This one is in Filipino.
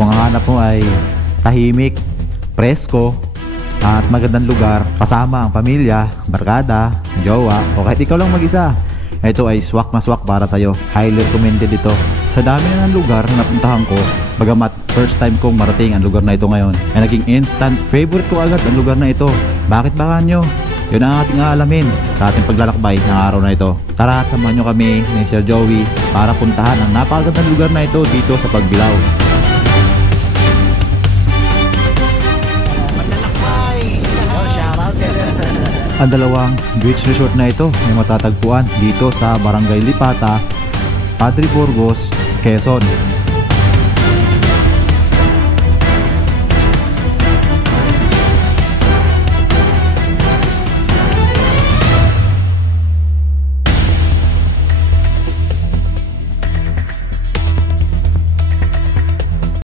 Kung ang hanap mo ay tahimik, presko, at magandang lugar kasama ang pamilya, barkada, jowa, o kahit ikaw lang mag-isa, ito ay swak na swak para sa'yo. Highly recommended ito. Sa dami na ng lugar na napuntahan ko, bagamat first time kong marating ang lugar na ito ngayon, ay naging instant favorite ko agad ang lugar na ito. Bakit ba kanyo? Yun ang ating aalamin sa ating paglalakbay ng araw na ito. Tara, samahan nyo kami ni Sir Joey para puntahan ang napakagandang lugar na ito dito sa Pagbilao. Ang dalawang beach resort na ito ay matatagpuan dito sa Barangay Lipata, Padre Burgos, Quezon.